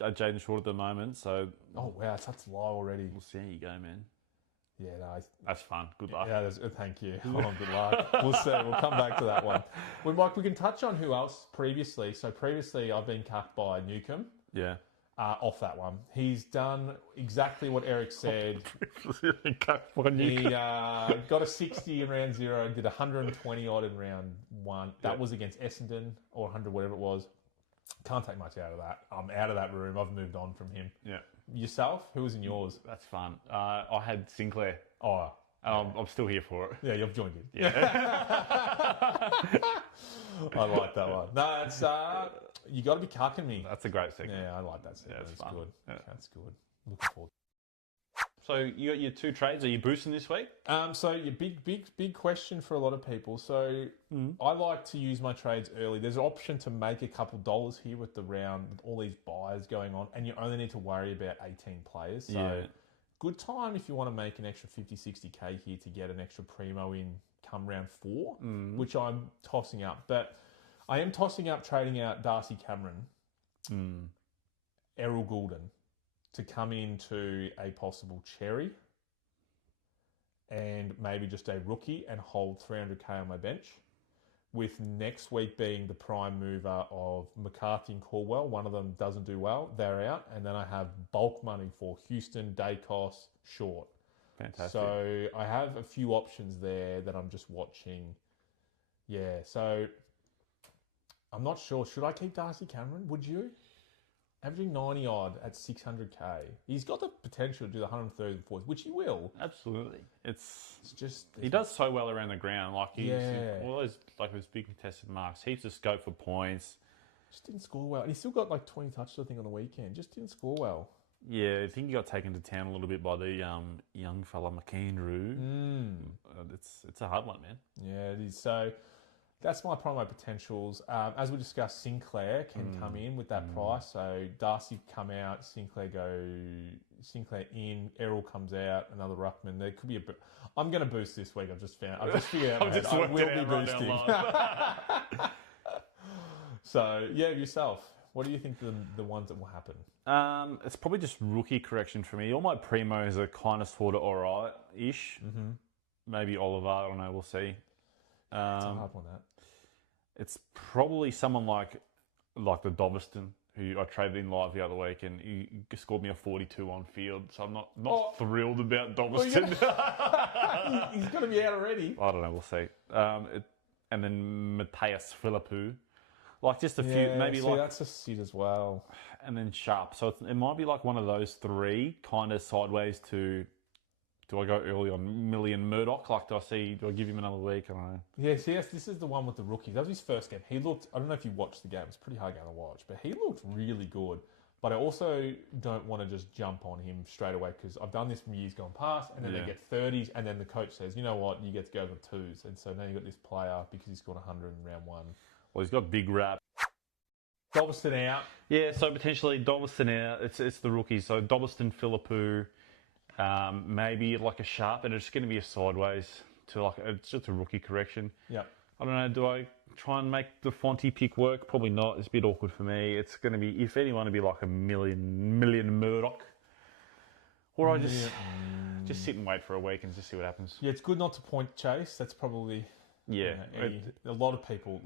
Jaden Short at the moment, so. Oh wow, that's low already. We'll see how you go, man. Yeah, no, that's fun. Good luck. Yeah, thank you. Oh, good luck. We'll see. We'll come back to that one. Well, Mike, we can touch on who else previously. So previously, I've been cucked by Newcomb. Yeah. Off that one, he's done exactly what Eric said. He got a 60 in round 0, did 120 odd in round 1. That was against Essendon or 100, whatever it was. Can't take much out of that. I'm out of that room. I've moved on from him. Yeah. Yourself? Who was in yours? That's fun. I had Sinclair. Oh. I'm still here for it. Yeah, you've joined in. Yeah. I like that one. No, it's you got to be cucking me. That's a great segment. Yeah, I like that segment. Yeah, it's fun. good. Yeah. That's good. Looking forward. So you got your 2 trades. Are you boosting this week? So your big question for a lot of people. So I like to use my trades early. There's an option to make a couple dollars here with the round, with all these buys going on, and you only need to worry about 18 players. So good time if you want to make an extra 50, 60K here to get an extra primo in come round 4, which I'm tossing up. But I am tossing up trading out Darcy Cameron, Errol Goulden, to come into a possible cherry and maybe just a rookie and hold 300K on my bench, with next week being the prime mover of McCarthy and Caldwell. One of them doesn't do well. They're out. And then I have bulk money for Houston, Dacos, Short. Fantastic. So I have a few options there that I'm just watching. Yeah, so I'm not sure. Should I keep Darcy Cameron? Would you? Averaging 90 odd at 600K. He's got the potential to do the 130 and 40, which he will. Absolutely. It's just he does so well around the ground. Like he's all those big contested marks, heaps of scope for points. Just didn't score well. And he still got like 20 touches, I think, on the weekend. Just didn't score well. Yeah, I think he got taken to town a little bit by the young fella McAndrew. It's a hard one, man. Yeah, it is. So that's my promo potentials. As we discussed, Sinclair can come in with that price. So Darcy come out, Sinclair in, Errol comes out, another ruckman. There could be I'm going to boost this week. I've just figured out. I will be boosting. So yeah, yourself. What do you think the ones that will happen? It's probably just rookie correction for me. All my primos are kind of sort of alright-ish. Maybe Oliver. I don't know. We'll see. It's a hard one, that. It's probably someone like the Dobeston, who I traded in live the other week, and he scored me a 42 on field. So I'm not thrilled about Dobeston. He's going to be out already. I don't know. We'll see. And then Mateus Philippou. Like just a few, maybe that's a sit as well. And then Sharp. So it might be like one of those 3 kind of sideways to. Do I go early on Millie and Murdoch? Like, do I give him another week? I don't know. Yes, this is the one with the rookies. That was his first game. He looked, I don't know if you watched the game, it's a pretty hard game to watch, but he looked really good. But I also don't want to just jump on him straight away because I've done this from years gone past, and then they get 30s, and then the coach says, you know what, you get to go for 2s. And so now you've got this player because he scored 100 in round 1. Well, he's got big rap. Dobeston out. Yeah, so potentially Dobeston out. It's the rookies. So Dobeston, Philippou. Maybe like a Sharp, and it's going to be a sideways to it's just a rookie correction. Yeah. I don't know. Do I try and make the Fonty pick work? Probably not. It's a bit awkward for me. It's going to be, if anyone, to be like a million Murdoch, or I just sit and wait for a week and just see what happens. Yeah, it's good not to point chase. That's probably a lot of people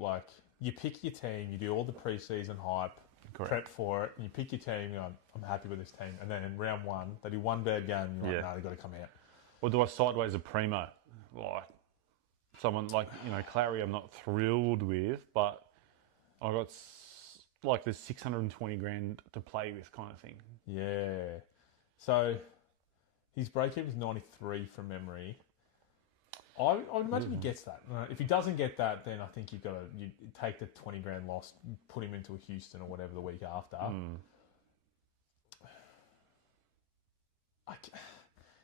you pick your team, you do all the preseason hype. Correct. Prep for it, and you pick your team, I'm happy with this team. And then in round 1, they do one bad game, and you're like, no, they've got to come out. Or do I sideways a primo? Like, someone like, Clary I'm not thrilled with, but I got like there's 620 grand to play with kind of thing. Yeah. So his break-even is 93 from memory. I would imagine he gets that. If he doesn't get that, then I think you take the 20 grand loss, put him into a Houston or whatever the week after.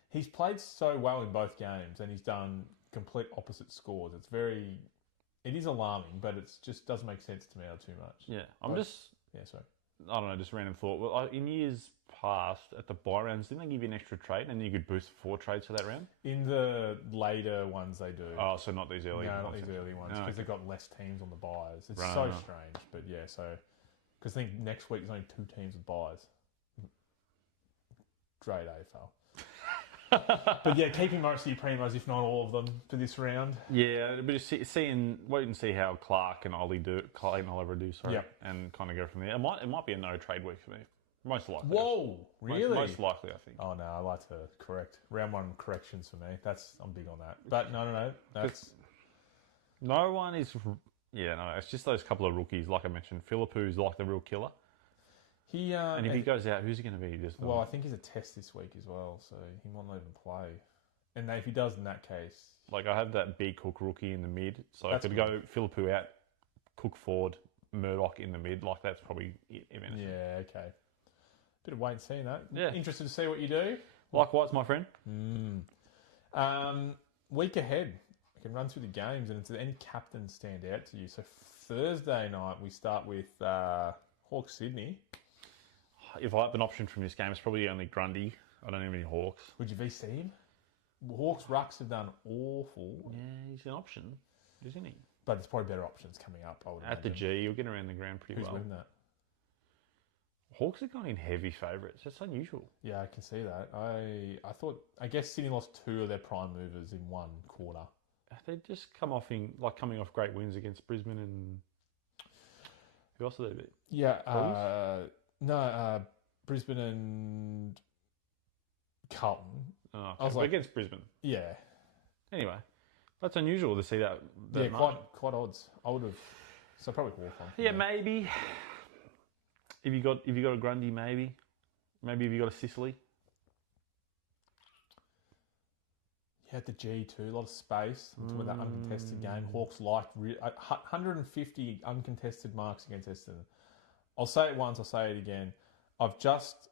He's played so well in both games, and he's done complete opposite scores. It is alarming, but it just doesn't make sense to me too much. Yeah, sorry. I don't know, just random thought. Well, in years past, at the buy rounds, didn't they give you an extra trade and you could boost 4 trades for that round? In the later ones, they do. Oh, so not these early ones? No, not these early ones, because they've got less teams on the buys. It's Right. so strange, but yeah, because I think next week there's only 2 teams with buys. Great AFL. But yeah, keeping most of your primos, if not all of them, for this round. Yeah, but just wait and see how Clark and Clayton Oliver do, Yep. and kind of go from there. It might be a no trade week for me, most likely. Whoa, really? Most likely, I think. Oh no, I like to correct. Round 1 corrections for me. I'm big on that. But no, that's no one is. Yeah, no, it's just those couple of rookies, like I mentioned. Philippu's like the real killer. And if he goes out, who's he going to be? Well, I think he's a test this week as well, so he might not even play. And if he does, in that case, like I have that B Cook rookie in the mid, so I could go Philippu out, Cook forward, Murdoch in the mid. Like that's probably it. Yeah, okay. Bit of wait and see in that. Yeah. Interested to see what you do. Likewise, my friend. Week ahead, I can run through the games, and does any captain stand out to you? So Thursday night, we start with Hawks Sydney. If I have an option from this game, it's probably only Grundy. I don't have any Hawks. Would you VC him? Hawks rucks have done awful. Yeah, he's an option, isn't he? But there's probably better options coming up, I would At the imagine. G, you'll get around the ground pretty Who's well. winning that? Hawks have gone in heavy favourites. That's unusual. Yeah, I can see that. I guess Sydney lost 2 of their prime movers in 1 quarter. They just coming off great wins against Brisbane and who else did they beat? Yeah, Brisbane and Carlton. Oh, okay. I was like, against Brisbane. Yeah. Anyway, that's unusual to see that. Yeah, quite odds. I would have. So probably Hawthorn. Yeah, maybe. If you got a Grundy, maybe if you got a Sicily. Yeah, at the G too, a lot of space with that uncontested game. Hawks like 150 uncontested marks against Essendon. I'll say it once, I'll say it again. I've just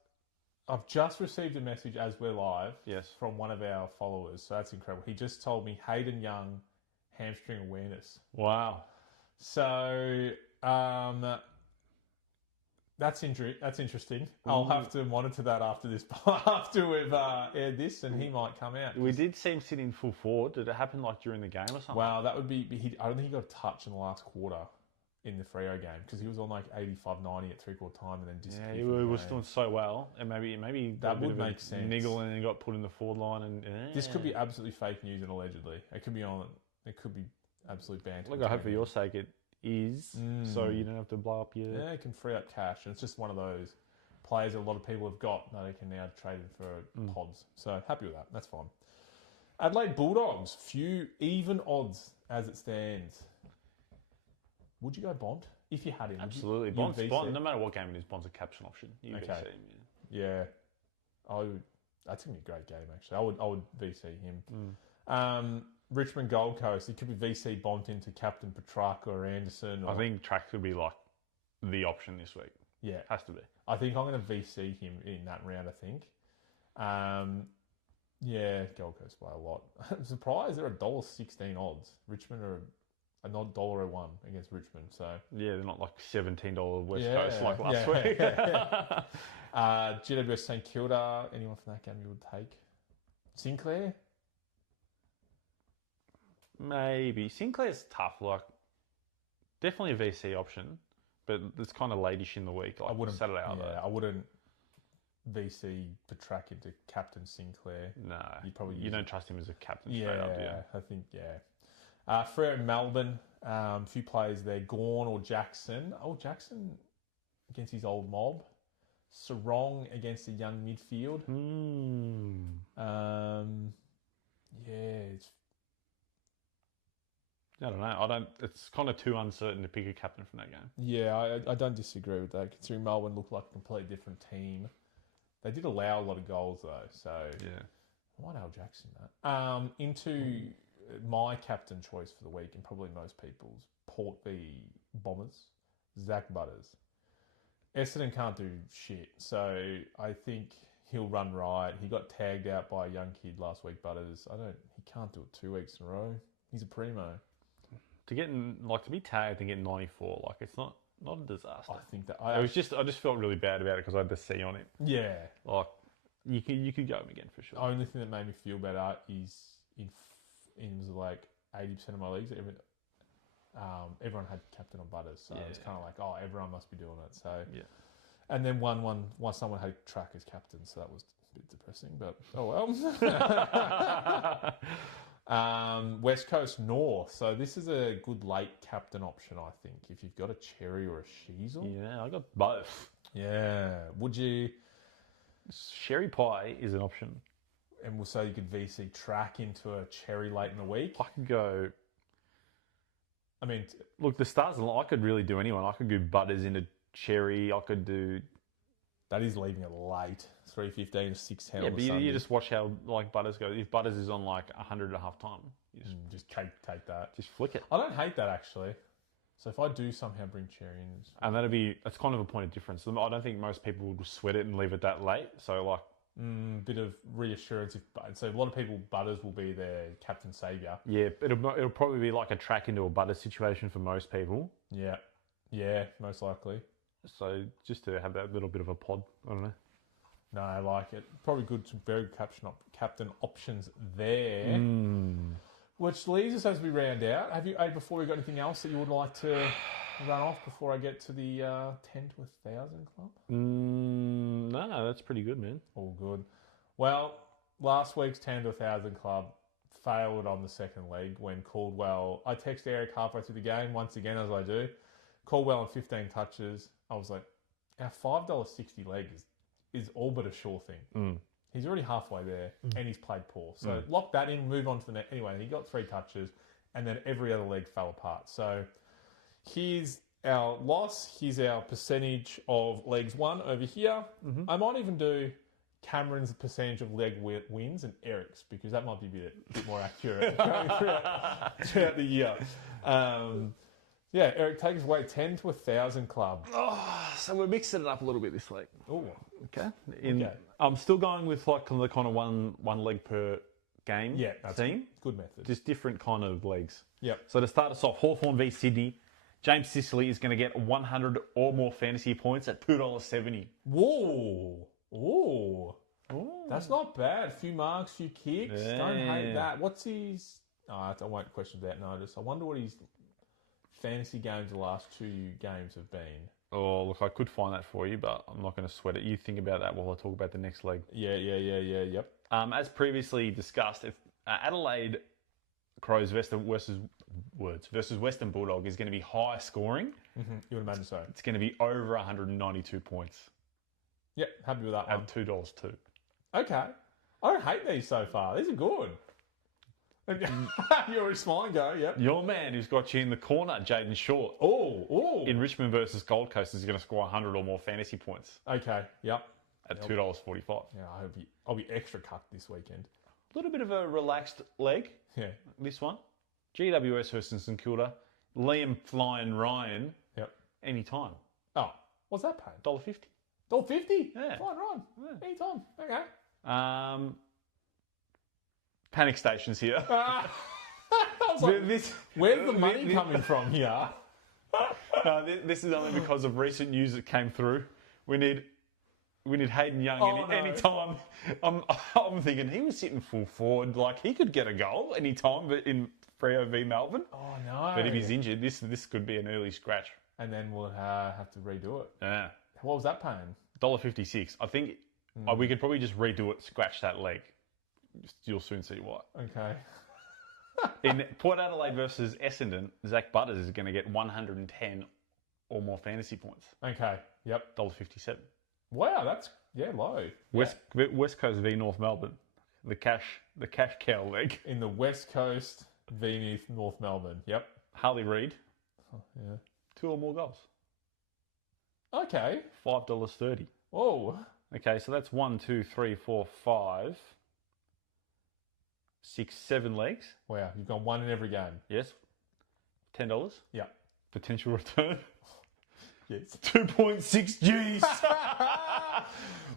received a message as we're live from one of our followers, so that's incredible. He just told me Hayden Young hamstring awareness. Wow. So that's interesting. I'll have to monitor that after we've aired this, and he might come out. We did see him sitting full forward. Did it happen like during the game or something? Wow, that would be. I don't think he got a touch in the last quarter in the Freo game because he was on like 85-90 at 3/4 time and then disappeared. Yeah, he was doing so well, and maybe that would make sense. Niggle and then got put in the forward line, and this could be absolutely fake news, and allegedly it could be on. It could be absolute banter. Look, I hope for your sake it is, so you don't have to blow up your. Yeah, it can free up cash, and it's just one of those players that a lot of people have got that they can now trade in for pods. So happy with that. That's fine. Adelaide Bulldogs, few even odds as it stands. Would you go Bond if you had him? Absolutely, Bond. No matter what game it is, Bond's a caption option. You VC him. Yeah, that's gonna be a great game actually. I would VC him. Richmond Gold Coast, it could be VC Bont into Captain Petrarca or Anderson. I think Track could be like the option this week. Yeah, has to be. I think I'm going to VC him in that round. I think. Yeah, Gold Coast by a lot. I'm surprised they're $1.16 odds. Richmond are $1.01 against Richmond. So yeah, they're not like $17 West Coast like last week. GWS St Kilda. Anyone from that game you would take? Sinclair. Maybe Sinclair's tough. Like definitely a VC option, but it's kind of late-ish in the week. Like I wouldn't settle out. Yeah, I wouldn't VC Petrarca into Captain Sinclair. No, you don't trust him as a captain straight up, do you? I think Freo Melbourne, a few players there. Gawn or Jackson. Oh, Jackson against his old mob. Sarong against a young midfield. It's I don't know. It's kind of too uncertain to pick a captain from that game. Yeah, I don't disagree with that. Considering Melbourne looked like a completely different team. They did allow a lot of goals though, so Yeah. why Al Jackson that? Into my captain choice for the week, and probably most people's, Port v Bombers, Zach Butters. Essendon can't do shit, so I think he'll run right. He got tagged out by a young kid last week, Butters. He can't do it 2 weeks in a row. He's a primo. To be tagged and get 94, like it's not a disaster. I think that I just felt really bad about it because I had the C on it. Yeah. Like you could go him again for sure. The only thing that made me feel better is in like 80% of my leagues, everyone had captain on Butters, so it was kind of like, oh, everyone must be doing it. So yeah. And then one someone had track as captain, so that was a bit depressing, but oh well. West Coast North. So this is a good late captain option, I think, if you've got a Cherry or a Sheasel. Yeah, I got both. Yeah. Would you? Sherry Pie is an option. And we'll say you could VC track into a Cherry late in the week. I could go. I mean, look, the stars. I could really do anyone. I could do Butters into Cherry. I could do. That is leaving it late. 3:15, 6:10. Yeah, but you just watch how like Butters goes. If Butters is on like 100 at half time, you just take that. Just flick it. I don't hate that actually. So if I do somehow bring Cherry in, and that's kind of a point of difference. I don't think most people would sweat it and leave it that late. So like. Bit of reassurance. So a lot of people, Butters will be their captain saviour. Yeah, it'll probably be like a track into a Butters situation for most people. Yeah, most likely. So just to have that little bit of a pod, I don't know. No, I like it. Probably good, some very good captain options there. Which leaves us as we round out. Have you, before we got anything else that you would like to run off before I get to the 10 to 1,000 club? No, that's pretty good, man. All good. Well, last week's 10 to 1,000 club failed on the second leg when Caldwell... I texted Eric halfway through the game, once again, as I do. Caldwell on 15 touches. I was like, our $5.60 leg is all but a sure thing. He's already halfway there, and he's played poor. So lock that in, move on to the next. Anyway, he got 3 touches, and then every other leg fell apart. So here's our loss. Here's our percentage of legs won over here. I might even do Cameron's percentage of leg wins and Eric's, because that might be a bit more accurate throughout the year. Yeah, Eric, take us away. 10 to 1,000 club. So we're mixing it up a little bit this week. Oh, okay. I'm still going with like the kind of one leg per game. Yeah, that's team. Good method. Just different kind of legs. Yep. So to start us off, Hawthorn v Sydney. James Sicily is going to get 100 or more fantasy points at $2.70. Whoa. Ooh. That's not bad. A few marks, few kicks. Yeah. Don't hate that. What's his... I won't question that notice. I wonder what his fantasy games the last 2 games have been. Oh, look, I could find that for you, but I'm not going to sweat it. You think about that while I talk about the next leg. Yep. As previously discussed, if Adelaide Crows versus Western Bulldog is going to be high scoring. You would imagine so. It's going to be over 192 points. Yep, happy with that one. At $2 too. Okay. I don't hate these so far. These are good. You're already smiling, go, yep. Your man who's got you in the corner, Jaden Short. Oh. In Richmond versus Gold Coast is going to score 100 or more fantasy points. Okay, yep. At $2.45. Yeah, I'll be extra cut this weekend. A little bit of a relaxed leg. Yeah. This one. GWS versus St Kilda. Liam Flying Ryan. Yep. Anytime. Oh, what's that paying? $1.50. $1.50? Yeah. Flying Ryan. Yeah. Anytime. Okay. Panic stations here. I was like, where's the money coming from here? No, this is only because of recent news that came through. We need Hayden Young anytime. I'm thinking he was sitting full forward, like he could get a goal anytime, but in Freo v Melbourne. Oh no! But if he's injured, this could be an early scratch. And then we'll have to redo it. Yeah. What was that paying? $1.56. I think we could probably just redo it, scratch that leg. You'll soon see why. Okay. In Port Adelaide versus Essendon, Zach Butters is going to get 110 or more fantasy points. Okay. Yep. $1.57. Wow, that's low. West Coast v North Melbourne. The cash cow leg. In the West Coast v North Melbourne. Yep. Harley Reid, Yeah. 2 or more goals. Okay. $5.30. Whoa. Okay, so that's 1, 2, 3, 4, 5, 6, 7 legs. Wow. You've gone one in every game. Yes. $10. Yeah. Potential return. Yes. 2.6 G's.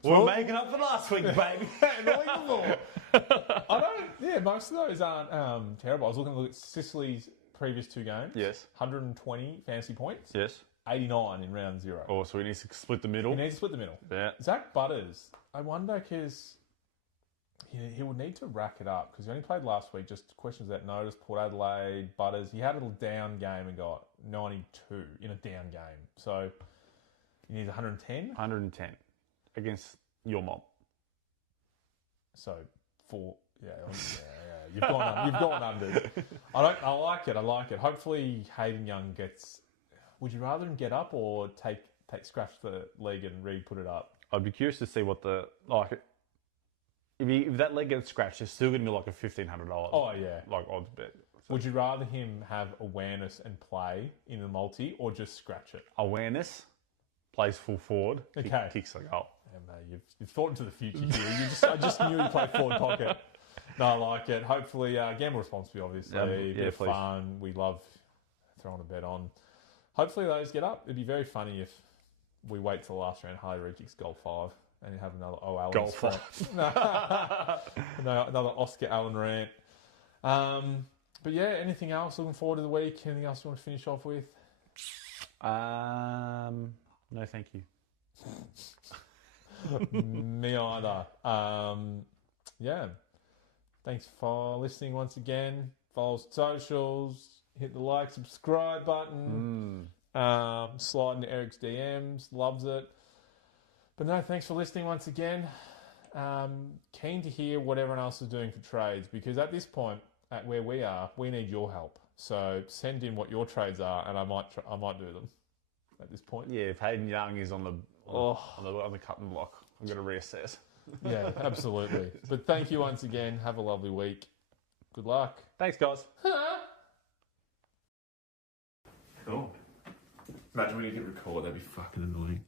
We're making up for last week, baby. Unbelievable. I don't. Yeah, most of those aren't terrible. I was looking at Sicily's previous 2 games. Yes. 120 fantasy points. Yes. 89 in round 0. Oh, so we need to split the middle. He needs to split the middle. Yeah. Zach Butters, I wonder because he would need to rack it up because he only played last week. Just questions that notice. Port Adelaide, Butters. He had a little down game and got 92 in a down game. So he needs 110. 110 against your mob. So 4. Yeah. You've gone under. I like it. Hopefully Hayden Young gets. Would you rather him get up or scratch the leg and re-put it up? I'd be curious to see what the if that leg gets scratched, it's still going to be like a $1,500. Oh yeah, like odds bet. So would you rather him have awareness and play in the multi or just scratch it? Awareness, plays full forward, Okay. kicks the goal. Yeah, mate, you've thought into the future here. I just knew you played forward pocket. No, I like it. Hopefully, gamble responsibly, obviously. Yeah, Bit of please. fun. We love throwing a bet on. Hopefully those get up. It'd be very funny if we wait till the last round, Harley Reid kicks goal 5 and you have another Allen Goal rant. 5. Another Oscar Allen rant. But yeah, anything else? Looking forward to the week. Anything else you want to finish off with? No, thank you. Me either. Yeah. Thanks for listening once again. Follow us on socials. Hit the like, subscribe button. Slide into Eric's DMs. Loves it. But no, thanks for listening once again. Keen to hear what everyone else is doing for trades because at this point, at where we are, we need your help. So send in what your trades are, and I might do them at this point. Yeah, if Hayden Young is on the cutting block, I'm going to reassess. Yeah, absolutely. But thank you once again. Have a lovely week. Good luck. Thanks, guys. Cool. Imagine when you hit record, that'd be fucking annoying.